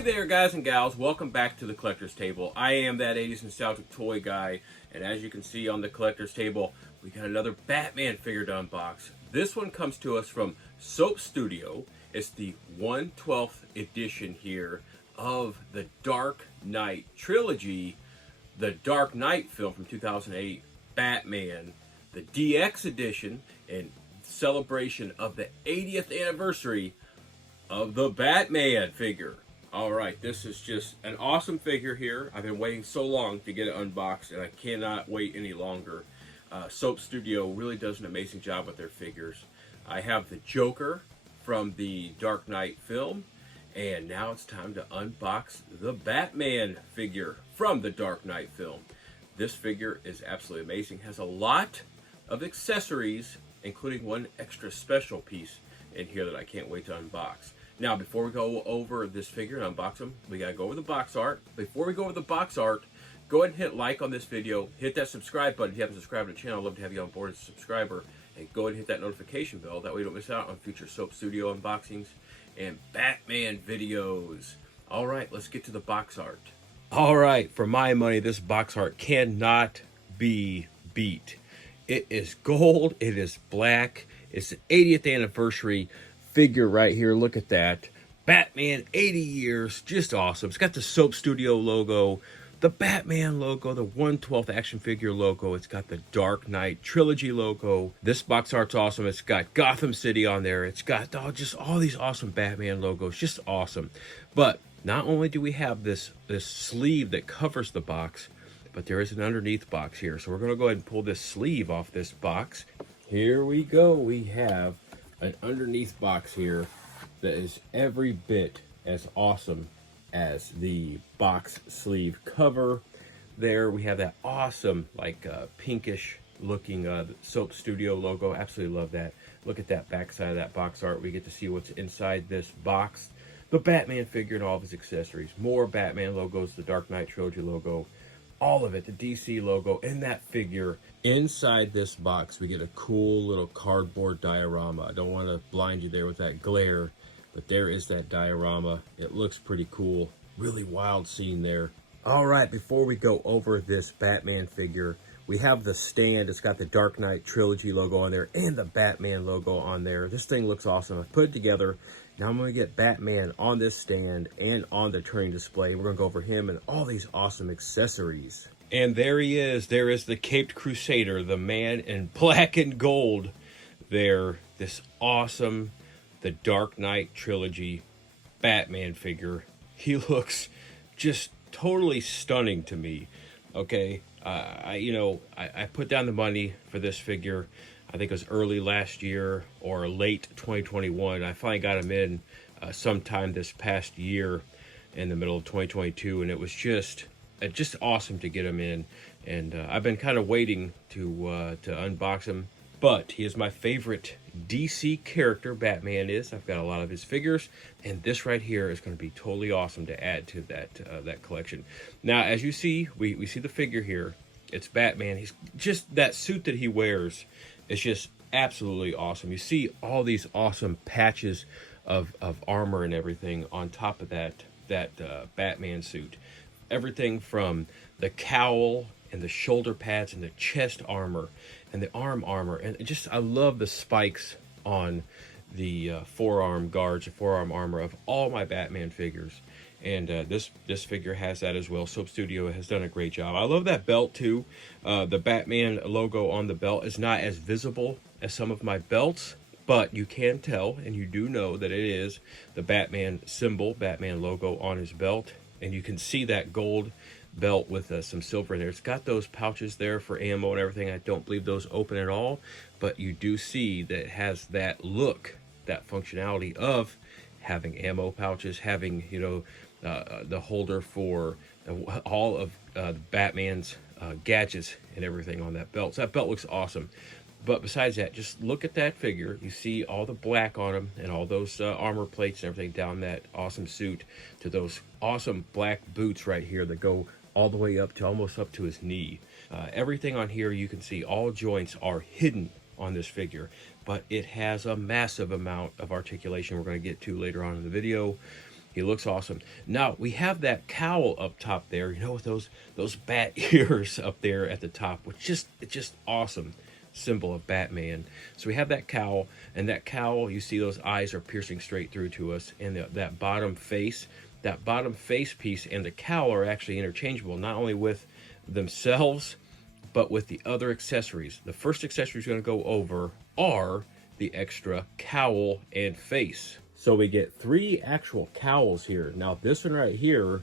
Hey there, guys and gals. Welcome back to the Collector's Table. I am that 80s nostalgic toy guy, and as you can see on the Collector's Table, we got another Batman figure to unbox. This one comes to us from Soap Studio. It's the 1/12th edition here of the Dark Knight trilogy, the Dark Knight film from 2008, Batman, the DX edition, in celebration of the 80th anniversary of the Batman figure. All right, this is just an awesome figure here. I've been waiting so long to get it unboxed, and I cannot wait any longer. Soap Studio really does an amazing job with their figures. I have the Joker from the Dark Knight film, and now it's time to unbox the Batman figure from the Dark Knight film. This figure is absolutely amazing. It has a lot of accessories, including one extra special piece in here that I can't wait to unbox. Now, before we go over this figure and unbox them, we gotta go over the box art. Before we go over the box art, go ahead and hit like on this video. Hit that subscribe button if you haven't subscribed to the channel. I'd love to have you on board as a subscriber. And go ahead and hit that notification bell. That way you don't miss out on future Soap Studio unboxings and Batman videos. All right, let's get to the box art. All right, for my money, this box art cannot be beat. It is gold, it is black, it's the 80th anniversary figure right here. Look at that. Batman, 80 years, just awesome. It's got the Soap Studio logo, the Batman logo, the 1/12th action figure logo. It's got the Dark Knight trilogy logo. This box art's awesome. It's got Gotham City on there. It's got just all these awesome Batman logos. Just awesome. But not only do we have this sleeve that covers the box, but there is an underneath box here. So we're going to go ahead and pull this sleeve off this box. Here we go. We have an underneath box here that is every bit as awesome as the box sleeve cover. There we have that awesome pinkish looking Soap Studio logo. Absolutely love that. Look at that back side of that box art. We get to see what's inside this box. The Batman figure and all of his accessories. More Batman logos, the Dark Knight trilogy logo, all of it, the DC logo, and that figure. Inside this box, we get a cool little cardboard diorama. I don't want to blind you there with that glare, but there is that diorama. It looks pretty cool. Really wild scene there. All right, before we go over this Batman figure, we have the stand. It's got the Dark Knight trilogy logo on there and the Batman logo on there. This thing looks awesome. I've put it together. Now I'm going to get Batman on this stand and on the turning display. We're going to go over him and all these awesome accessories. And there he is. There is the Caped Crusader, the man in black and gold there. This awesome, the Dark Knight trilogy Batman figure. He looks just totally stunning to me. Okay, I put down the money for this figure. I think it was early last year or late 2021. I finally got him in sometime this past year in the middle of 2022, and it was just awesome to get him in. And I've been kind of waiting to unbox him, but he is my favorite DC character. Batman is. I've got a lot of his figures, and this right here is going to be totally awesome to add to that collection. Now, as you see, we see the figure here. It's Batman. He's just, that suit that he wears is just absolutely awesome. You see all these awesome patches of armor and everything on top of that Batman suit. Everything from the cowl and the shoulder pads and the chest armor and the arm armor, and I love the spikes on the forearm guards, the forearm armor of all my Batman figures. And this figure has that as well. Soap Studio has done a great job. I love that belt too. The Batman logo on the belt is not as visible as some of my belts, but you can tell, and you do know that it is the Batman symbol, Batman logo on his belt. And you can see that gold belt with some silver in there. It's got those pouches there for ammo and everything. I don't believe those open at all, but you do see that it has that look, that functionality of having ammo pouches, having, the holder for all of Batman's gadgets and everything on that belt. So that belt looks awesome. But besides that, just look at that figure. You see all the black on him and all those armor plates and everything down that awesome suit to those awesome black boots right here that go all the way up to almost up to his knee. Everything on here, you can see all joints are hidden on this figure, but it has a massive amount of articulation we're going to get to later on in the video. He looks awesome. Now we have that cowl up top there, you know, with those bat ears up there at the top, which it's just awesome symbol of Batman. So we have that cowl, and that cowl, you see those eyes are piercing straight through to us, and that bottom face, piece and the cowl are actually interchangeable, not only with themselves, but with the other accessories. The first accessories we're going to go over are the extra cowl and face. So we get 3 actual cowls here. Now this one right here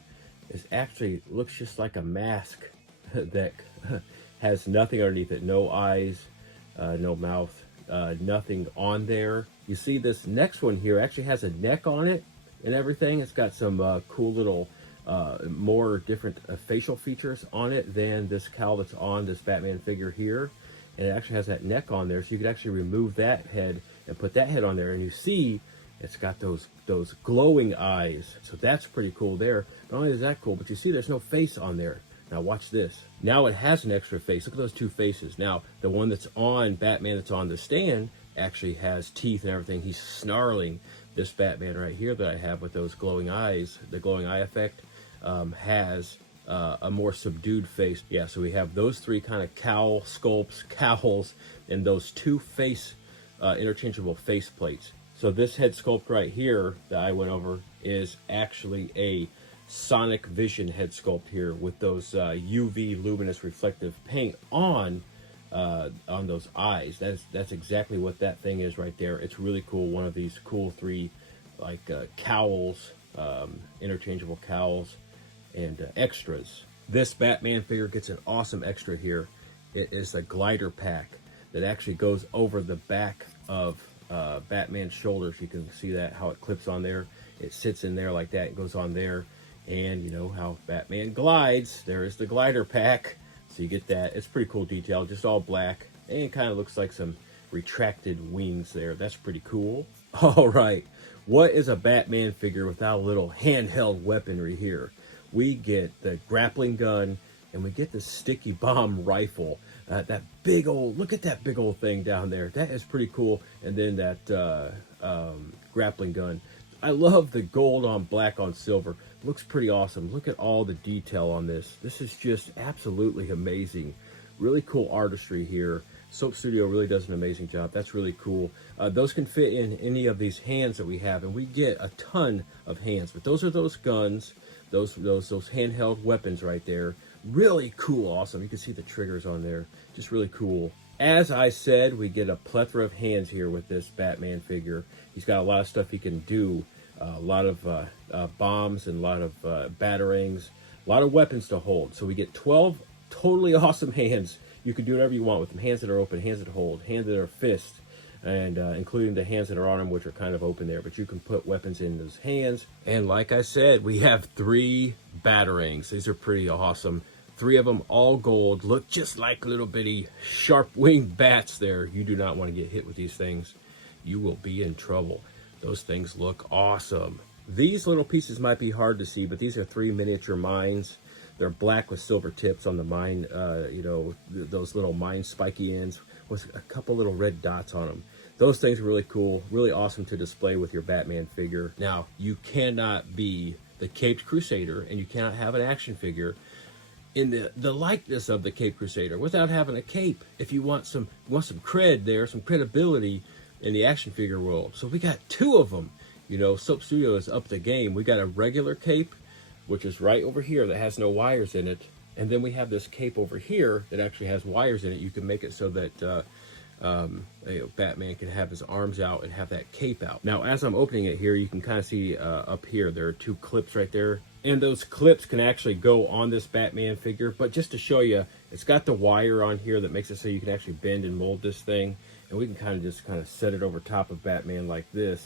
is actually looks just like a mask that has nothing underneath it. No eyes, no mouth, nothing on there. You see this next one here actually has a neck on it and everything. It's got some cool little more different facial features on it than this cowl that's on this Batman figure here. And it actually has that neck on there, so you could actually remove that head and put that head on there, and you see it's got those glowing eyes. So that's pretty cool there. Not only is that cool, but you see there's no face on there. Now watch this. Now it has an extra face. Look at those 2 faces. Now the one that's on Batman that's on the stand actually has teeth and everything. He's snarling. This Batman right here that I have with those glowing eyes, the glowing eye effect, has a more subdued face. Yeah, so we have those 3 kind of cowl sculpts, cowls, and those 2 face interchangeable face plates. So this head sculpt right here that I went over is actually a Sonic Vision head sculpt here with those UV luminous reflective paint on those eyes. That's exactly what that thing is right there. It's really cool. One of these cool 3 like cowls, interchangeable cowls and extras. This Batman figure gets an awesome extra here. It is a glider pack that actually goes over the back of Batman's shoulders. You can see that, how it clips on there. It sits in there like that. It goes on there. And you know how Batman glides. There is the glider pack. So you get that. It's pretty cool detail. Just all black. And it kind of looks like some retracted wings there. That's pretty cool. All right. What is a Batman figure without a little handheld weaponry here? We get the grappling gun, and we get the sticky bomb rifle. That big old, look at that big old thing down there. That is pretty cool. And then that grappling gun. I love the gold on black on silver. Looks pretty awesome. Look at all the detail on this. This is just absolutely amazing. Really cool artistry here. Soap Studio really does an amazing job. That's really cool. Those can fit in any of these hands that we have, and we get a ton of hands. But those are those guns, those handheld weapons right there. Really cool, awesome. You can see the triggers on there. Just really cool. As I said, we get a plethora of hands here with this Batman figure. He's got a lot of stuff he can do. A lot of bombs and a lot of batarangs. A lot of weapons to hold. So we get 12 totally awesome hands. You can do whatever you want with them. Hands that are open, hands that hold, hands that are fist, and including the hands that are on them, which are kind of open there. But you can put weapons in those hands. And like I said, we have 3 batarangs. These are pretty awesome. 3 of them, all gold, look just like little bitty sharp-winged bats there. You do not want to get hit with these things. You will be in trouble. Those things look awesome. These little pieces might be hard to see, but these are 3 miniature mines. They're black with silver tips on the mine, you know, those little mine spiky ends with a couple little red dots on them. Those things are really cool, really awesome to display with your Batman figure. Now, you cannot be the Caped Crusader, and you cannot have an action figure in the likeness of the Caped Crusader without having a cape. If you want some cred there, some credibility in the action figure world. So we got 2 of them. You know, Soap Studio is up the game. We got a regular cape, which is right over here, that has no wires in it. And then we have this cape over here that actually has wires in it. You can make it so that you know, Batman can have his arms out and have that cape out. Now, as I'm opening it here, you can kind of see up here, there are 2 clips right there. And those clips can actually go on this Batman figure. But just to show you, it's got the wire on here that makes it so you can actually bend and mold this thing. And we can kind of set it over top of Batman like this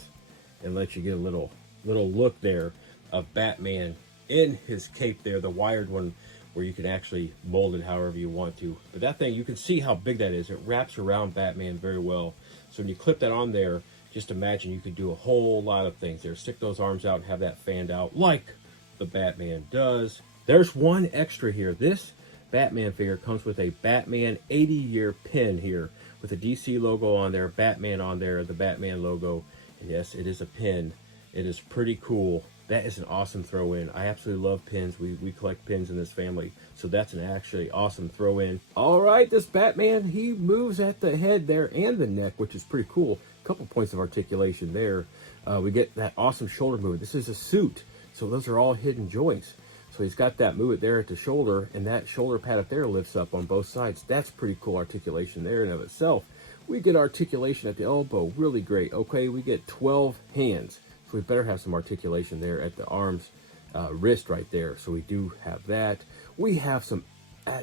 and let you get a little look there of Batman in his cape there, the wired one, where you can actually mold it however you want to. But that thing, you can see how big that is. It wraps around Batman very well. So when you clip that on there, just imagine you could do a whole lot of things there. Stick those arms out and have that fanned out like the Batman does. There's one extra here. This Batman figure comes with a Batman 80-year pin here with a DC logo on there, Batman on there, the Batman logo. And yes, it is a pin. It is pretty cool. That is an awesome throw in. I absolutely love pins. We collect pins in this family, so that's an actually awesome throw in. All right, this Batman, he moves at the head there and the neck, which is pretty cool. A couple points of articulation there. We get that awesome shoulder movement. This is a suit, so those are all hidden joints. So he's got that movement there at the shoulder, and that shoulder pad up there lifts up on both sides. That's pretty cool articulation there in and of itself. We get articulation at the elbow, really great. Okay, we get 12 hands. So we better have some articulation there at the arms, wrist right there. So we do have that. We have some,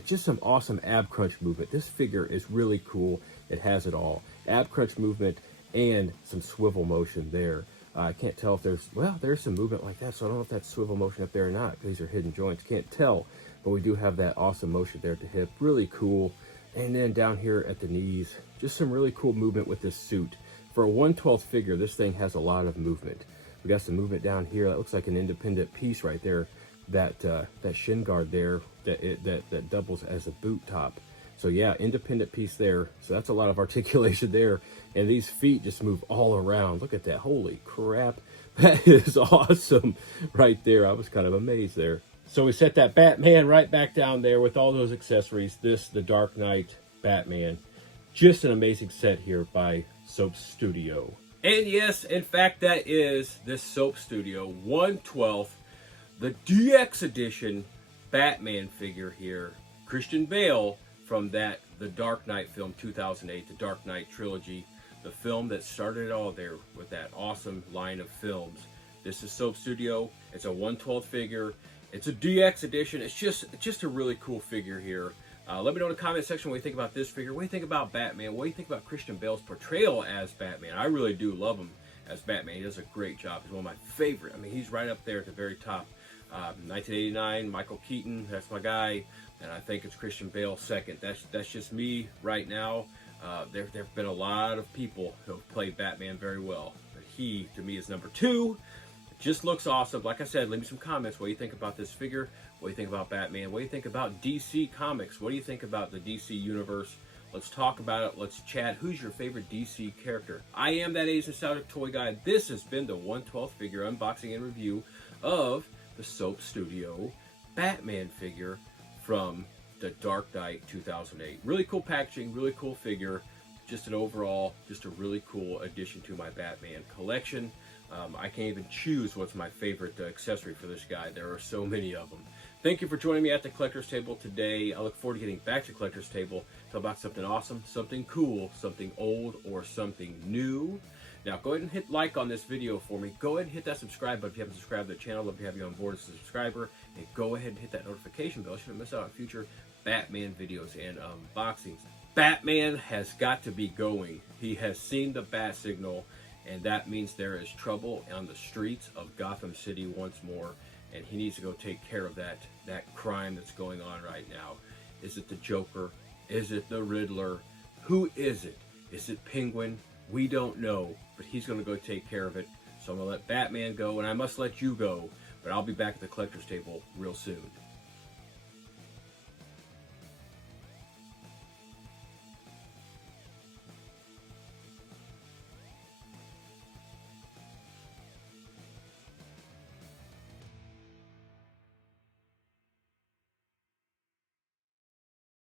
just some awesome ab crunch movement. This figure is really cool. It has it all. Ab crunch movement and some swivel motion there. I can't tell if there's, well, there's some movement like that, so I don't know if that's swivel motion up there or not. These are hidden joints, can't tell. But we do have that awesome motion there at the hip, really cool. And then down here at the knees, just some really cool movement with this suit. For a 1/12 figure, this thing has a lot of movement. We got some movement down here. That looks like an independent piece right there. That that shin guard there, that doubles as a boot top. So yeah, independent piece there. So that's a lot of articulation there. And these feet just move all around. Look at that. Holy crap. That is awesome right there. I was kind of amazed there. So we set that Batman right back down there with all those accessories. This, the Dark Knight Batman. Just an amazing set here by Soap Studio. And yes, in fact, that is this Soap Studio 1/12, the DX edition Batman figure here. Christian Bale from The Dark Knight film 2008, the Dark Knight trilogy, the film that started it all there with that awesome line of films. This is Soap Studio. It's a 1/12 figure. It's a DX edition. It's just a really cool figure here. Let me know in the comment section what you think about this figure. What do you think about Batman? What do you think about Christian Bale's portrayal as Batman? I really do love him as Batman. He does a great job. He's one of my favorite. I mean, he's right up there at the very top. 1989, Michael Keaton, that's my guy. And I think it's Christian Bale second. That's just me right now. There have been a lot of people who have played Batman very well. But he, to me, is number 2. Just looks awesome. Like I said, leave me some comments. What do you think about this figure? What do you think about Batman? What do you think about DC Comics? What do you think about the DC Universe? Let's talk about it. Let's chat. Who's your favorite DC character? I am that Asian nostalgic toy guy. This has been the 1/12 figure unboxing and review of the Soap Studio Batman figure from The Dark Knight 2008. Really cool packaging, really cool figure. Just an overall, just a really cool addition to my Batman collection. I can't even choose what's my favorite accessory for this guy. There are so many of them. Thank you for joining me at the Collector's Table today. I look forward to getting back to Collector's Table to talk about something awesome, something cool, something old, or something new. Now, go ahead and hit like on this video for me. Go ahead and hit that subscribe button if you haven't subscribed to the channel. I'd love to have you on board as a subscriber. And go ahead and hit that notification bell so you don't miss out on future Batman videos and unboxings. Batman has got to be going. He has seen the bat signal, and that means there is trouble on the streets of Gotham City once more, and he needs to go take care of that crime that's going on right now. Is it the Joker? Is it the Riddler? Who is it? Is it Penguin? We don't know, but he's going to go take care of it. So I'm going to let Batman go, and I must let you go, but I'll be back at the Collector's Table real soon.